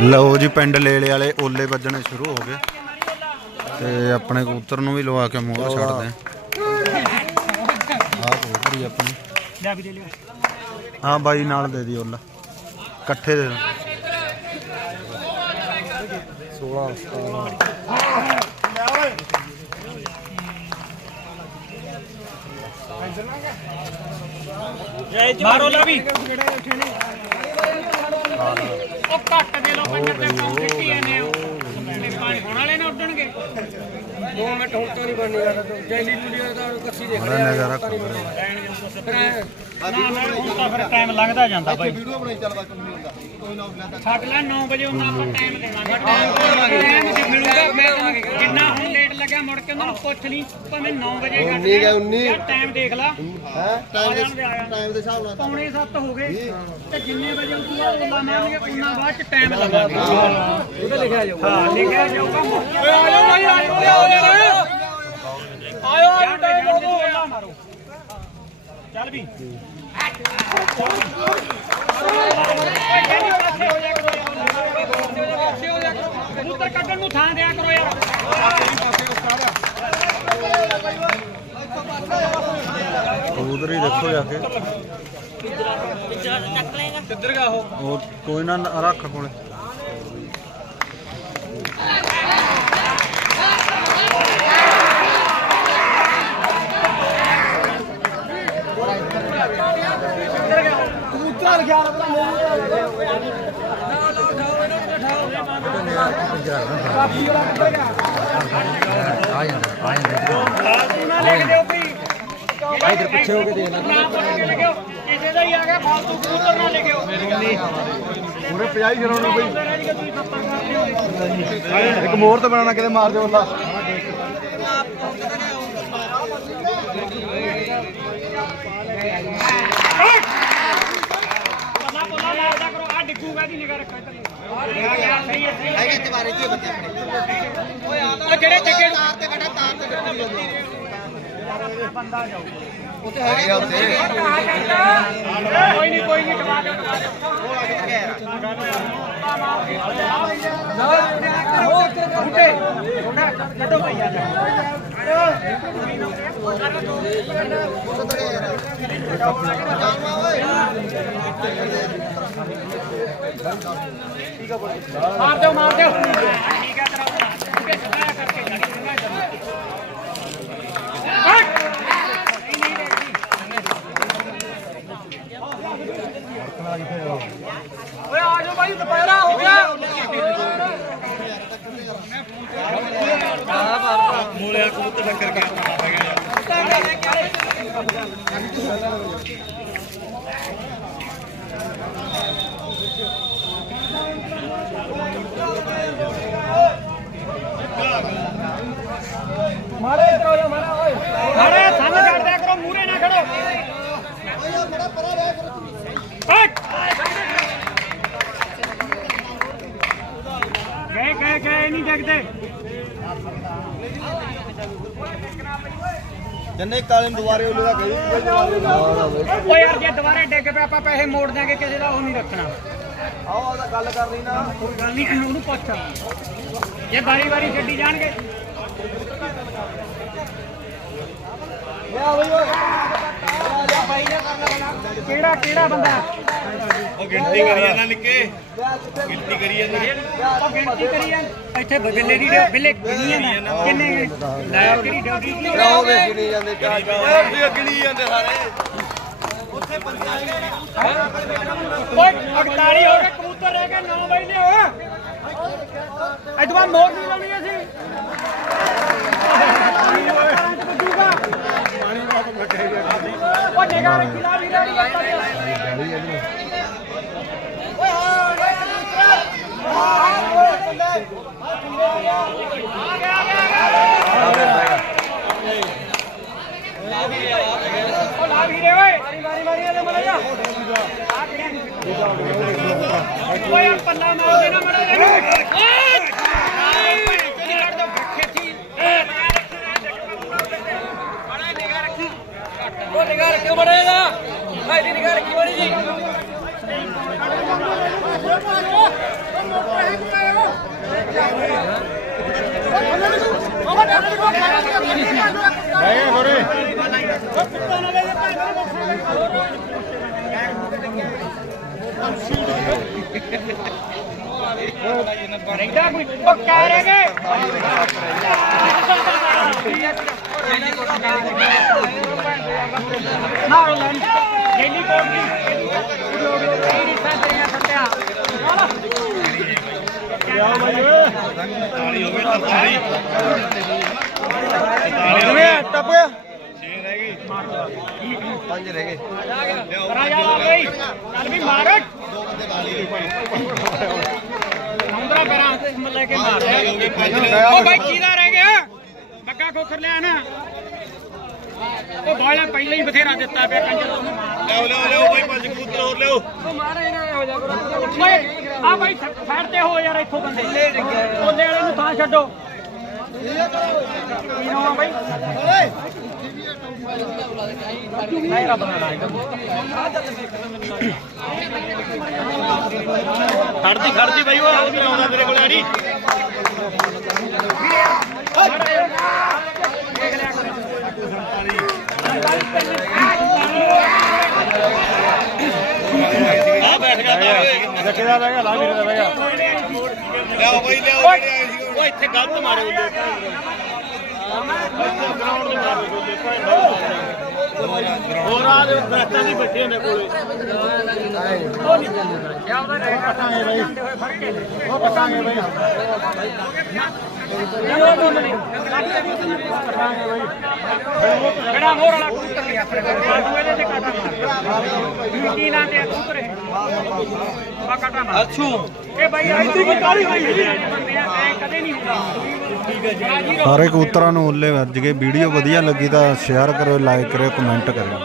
ਲਓ ਜੀ, ਪਿੰਡ ਲੇਲੇ ਵਾਲੇ ਓਲੇ ਵੱਜਣੇ ਸ਼ੁਰੂ ਹੋ ਗਏ। ਤੇ ਆਪਣੇ ਕਬੂਤਰ ਨੂੰ ਵੀ ਲਵਾ ਕੇ ਮੋਹਰ ਛੱਡਦੇ ਆ। ਆਹ ਕਬੂਤਰੀ ਆਪਣੀ ਲੈ ਵੀ ਦੇ ਲਿਓ ਹਾਂ ਬਾਈ ਨਾਲ ਦੇ ਦੀ ਓਲਾ। ਇਕੱਠੇ ਦੇ ਦਿਓ। 16 ਮਾਰੋ ਲਾ ਵੀ। ਉਹ ਕੱਟ ਦੇ ਲੋ ਕੰਜਰ ਦੇ ਹੋ ਪਾਣੀ ਹੋਣ ਵਾਲੇ ਨੇ ਉੱਡਣਗੇ। 2 ਮਿੰਟ ਹੁਣ ਤੋਂ ਨਹੀਂ ਬਣਨੀ ਗੱਲ ਜੈਲੀ ਜੁਲੀਆ ਦਾ ਕੱਸੀ ਦੇਖ ਬੜਾ ਨਜ਼ਾਰਾ ਕਰੋ ਨਾ ਨਾ ਹੁਣ ਤਾਂ ਫਿਰ ਟਾਈਮ ਲੰਘਦਾ ਜਾਂਦਾ ਬਾਈ। ਵੀਡੀਓ ਬਣਾਈ ਚੱਲਦਾ ਕੋਈ ਨਹੀਂ ਹੁੰਦਾ। ਛੱਡ ਲੈ 9 ਵਜੇ ਉਹਨਾਂ ਆਪਾਂ ਟਾਈਮ ਦੇਵਾਂਗੇ। ਟਾਈਮ ਜੇ ਮਿਲੂਗਾ ਮੈਂ ਤੈਨੂੰ ਜਿੰਨਾ ਹੁਣ ਲੇਟ ਲੱਗਿਆ ਮੁੜ ਕੇ ਉਹਨਾਂ ਨੂੰ ਪੁੱਛ ਲਈ ਭਾਵੇਂ 9 ਵਜੇ ਕੱਢ ਉੱਨੀ ਗਾ, ਉੱਨੀ। ਯਾਰ ਟਾਈਮ ਦੇਖ ਲਾ। ਹੈ। ਟਾਈਮ ਦੇ ਟਾਈਮ ਦੇ ਹਿਸਾਬ ਨਾਲ ਪੌਣੇ 7 ਹੋ ਗਏ। ਤੇ ਜਿੰਨੇ ਵਜੇ ਉੱਠੂਗਾ ਉਹਨਾਂ ਮਾਰਾਂਗੇ ਉਹਨਾਂ ਬਾਅਦ ਚ ਟਾਈਮ ਲਗਾਵਾਂਗੇ ਉਹਦਾ ਲਿਖਿਆ ਜਾਊਗਾ। ਹਾਂ ਲਿਖਿਆ ਜਾਊਗਾ ਓਏ ਆ ਜਾਓ ਭਾਈ ਆ ਜਾਓ ਆਇਓ ਆਇਓ ਟਾਈਮ ਦੋ ਮਾਰੋ ਚੱਲ ਵੀ ਕਬੂਤਰ ਕੱਢਣ ਨੂੰ ਥਾਂ ਦਿਆ ਕਰੋ ਯਾਰ ਕਬੂਤਰ ਹੀ ਦੇਖੋ ਜਾ ਕੇ ਕਿੱਧਰ ਗਾ ਉਹ ਉਹ ਕੋਈ ਨਾ ਰੱਖ ਕੋਲੇ। ਕਾਪੀ ਵਾਲਾ ਕਿੱਧਰ ਗਿਆ ਇਧਰ ਪਿੱਛੇ ਹੋ ਕੇ ਦੇਖ ਲੈ ਕਿਸੇ ਦਾ ਹੀ ਆ ਗਿਆ ਫਾਲਤੂ ਕਬੂਤਰ ਨਾ ਲੈ ਪੂਰੇ 50 ਹੀ ਕਰਾਉਣਾ ਬਈ। ਇੱਕ ਮੋਹਰ ਤੇ ਬਣਾਉਣਾ, ਕਿਤੇ ਮਾਰ ਦਿਓ ਅੱਲਾ ਪੱਲਾ ਪੱਲਾ ਲਾਦਾ ਕਰੋ ਆ ਡਿੱਗੂਗਾ ਦੀ ਨਿਗਾਹ ਰੱਖੋ ਇੱਧਰ ਆ ਗਿਆ ਸਹੀ ਹੈ ਸਹੀ ਹੈ ਹੈਗੇ ਦੁਬਾਰੇ ਕੀ ਬੱਚੇ ਉਹ ਜਿਹੜੇ ਜੱਗੇ ਨੂੰ ਤਾਰ ਤੇ ਬੈਠਾ ਤਾਰ ਤੇ ਬੈਠਾ ਬੰਦਾ। ਜਾਊ ਉੱਥੇ ਹੈਗੇ ਆ ਉੱਥੇ। ਕੋਈ ਨਹੀਂ ਕੋਈ ਨਹੀਂ ਟਵਾ ਦਿਓ ਟਵਾ ਦਿਓ। ਬੁੱਢੇ ਬੁੱਢਾ ਕੱਢੋ ਭਈ ਆ ਜਾ ਮਾਰ ਦਿਓ ਮਾਰ ਦਿਓ। ਠੀਕ ਹੈ ਤੇਰਾ ਠੀਕ ਹੈ ਸਿੱਧਾ ਕਰਕੇ ਛੱਡੀ ਚੰਗਾ ਚੱਲ ਨਹੀਂ ਨਹੀਂ ਦੇਖੀ ਓਏ, ਆ ਜਾਓ ਭਾਈ ਦੁਪਹਿਰਾ ਹੋ ਗਿਆ। ਮਾਰੇ ਇੱਧਰ ਹੋ ਜਾ ਮਾਰਾ ਓਏ। ਅਰੇ ਸੰਗ ਛੱਡ ਦਿਆ ਕਰੋ ਮੂਰੇ ਨਾ ਖੜੋ। ਹਟ! ਗਏ ਗਏ ਗਏ ਨਹੀਂ ਡਿੱਗਦੇ ਜੰਨੇ ਕਾਲੇ ਨੂੰ ਦੁਬਾਰੇ ਉਹਲੇ ਦਾ ਗਈ ਓ ਯਾਰ ਜੇ ਦੁਬਾਰੇ ਡਿੱਗ ਪਿਆ ਆਪਾਂ ਪੈਸੇ ਮੋੜ ਦਿਆਂਗੇ ਕਿਸੇ ਦਾ ਉਹ ਨਹੀਂ ਰੱਖਣਾ। ਆਓ ਉਹਦਾ ਗੱਲ ਕਰਨੀ ਨਾ। ਕੋਈ ਗੱਲ ਨਹੀਂ ਉਹਨੂੰ ਪੁੱਛ ਜੇ ਵਾਰੀ ਵਾਰੀ ਛੱਡੀ ਜਾਣਗੇ। ਲਿਆ ਬਈ ਓਏ। ਜਾ ਬਾਈ ਨੇ ਕਰਨਾ ਬਣਾ। ਕਿਹੜਾ ਕਿਹੜਾ ਬੰਦਾ? ਉਹ ਗਿਣਤੀ ਕਰੀ ਜਾਂਦਾ ਨਿੱਕੇ। ਗਿਣਤੀ ਕਰੀ ਜਾਂਦਾ। ਉਹ ਗਿਣਤੀ ਕਰੀ ਜਾਂ ਇੱਥੇ ਬਦਲੇ ਦੀ ਬਿੱਲੇ ਕਿੰਨੀਆਂ ਨੇ ਕਿੰਨੇ ਲੈ ਕਿਹੜੀ ਡਿਊਟੀ ਕੀ ਆਓ ਵੇ ਗਿਣੀ ਜਾਂਦੇ ਚਾਰ ਵੀ ਅਗਲੀ ਜਾਂਦੇ ਸਾਰੇ। ਓਏ 48 ਹੋ ਗਏ ਕਬੂਤਰ ਰਹਿ ਗਏ 9 ਵਜੇ ਲਿਓ ਅਜਵਾ ਮੋਰ ਨਹੀਂ ਲਾਉਣੀ ਅਸੀਂ। ਉਹ ਨਿਗਾਹ ਰੱਖੀ ਲਾ ਵੀ ਰੜੀ ਉਹ ਲਾ ਵੀਰੇ ਓਏ ਮਾਰੀ ਮਾਰੀ ਮਾਰੀ ਇਹਦੇ ਮੜਾ ਜਾ ਓਏ ਯਾਰ ਪੱਲਾ ਮਾਰ ਦੇ ਨਾ ਮੜਾ ਜਾ ਨਿਗਾਹ ਰੱਖੀ ਉਹ ਨਿਗਾਹ ਰੱਖਿਓ ਬੜੇਗਾ ਭਾਈ ਦੀ ਨਿਗਾਹ ਰੱਖੀ ਬੜੀ ਜੀ ਰਹਿੰਦਾ ਕੋਈ? ਪੱਕਾ ਰਹਿ ਗਏ ਨਾ ਲੈਣ। ਜੈਲੀ ਕੋਟ ਦੀ ਇਹ ਨਹੀਂ ਫੈਸਲੇ ਸੱਤਿਆ ਤਾਲੀ ਹੋਵੇ ਤਾਲੀ ਟੱਪ ਗਿਆ? ਛੇ ਰਹਿ ਗਈ ਪੰਜ ਰਹਿ ਗਏ ਰਾਜਾ ਆ ਗਈ ਚੱਲ ਵੀ ਮਾਰ। ਸਮੁੰਦਰਾ ਪਰਾਂ ਲੈ ਕੇ ਮਾਰ ਹੋ ਰਹਿ ਉਹ ਬਾਈ ਕਿਹਦਾ ਰਹਿ ਗਿਆ। ਬੱਗਾ ਖੋਖਰ ਲਿਆ ਨਾ। ਉਹ ਬਾਲਾ ਪਹਿਲਾਂ ਹੀ ਬਥੇਰਾ ਦਿੱਤਾ ਪਿਆ ਕੰਜਰ ਲਿਓ ਲਿਓ ਲਿਓ ਬਾਈ ਪੰਜ ਕਬੂਤਰ ਹੋਰ ਲਿਓ ਓਏ ਆ ਬਾਈ ਸਾਈਡ ਤੇ ਹੋ ਯਾਰ ਇੱਥੋਂ ਬੰਦੇ। ਉਹਦੇ ਵਾਲੇ ਨੂੰ ਥਾਂ ਛੱਡੋ। ਕੀ ਨਾਮ ਆ ਬਾਈ ਨਹੀਂ ਰੱਬ ਦਾ ਨਾਮ ਖੜਦੀ ਖੜਦੀ ਬਾਈ ਉਹ ਵੀ ਆਉਂਦਾ ਤੇਰੇ ਕੋਲ ਆੜੀ ਆ ਬੈਠ ਗਿਆ ਤਾਂ ਜੱਕੇ ਦਾ ਰਹਿ ਗਿਆ ਲਾ ਵੀਰੇ ਦਾ ਰਹਿ ਗਿਆ। ਲਿਆਓ ਬਾਈ ਲਿਆਓ ਜਿਹੜੇ ਆਏ ਸੀ ਉਹ। ਇੱਥੇ ਗਲਤ ਮਾਰੇ ਉਹਦੇ ਗਰਾਊਂਡ ਦੇ ਮਾਰੇ ਉਹਦੇ ਹੋਰ ਆ ਦੇ ਦਰਖਤਾਂ ਦੀ ਬੈਠੇ ਹੁੰਦੇ ਕੋਲੇ। ਬੜਾ ਮੋਰ ਵਾਲਾ ਕਬੂਤਰ ਲਿਆ ਆਪਣੇ ਕੋਲ ਬਾਜੂ ਇਹਦੇ ਤੇ ਕਾਟਾ ਮਾਰ ਕੀ ਨਾਂ ਤੇ ਆ ਕਬੂਤਰ ਕਾਟਾ ਮਾਰ ਅੱਛੂ। ਇਹ ਬਾਈ ਆਈ ਕੀ ਕਾਲੀ ਹੋਈ ਬੰਦੇ ਆ ਐ ਕਦੇ ਨਹੀਂ। ਹੁੰਦਾ ਠੀਕ ਹੈ ਜੀ ਸਾਰੇ ਕਬੂਤਰਾਂ ਨੂੰ ਉੱਲੇ ਵੱਜ ਗਏ। ਵੀਡੀਓ ਵਧੀਆ ਲੱਗੀ ਤਾਂ ਸ਼ੇਅਰ ਕਰਿਓ ਲਾਈਕ ਕਰਿਓ ਕਮੈਂਟ ਕਰਿਓ।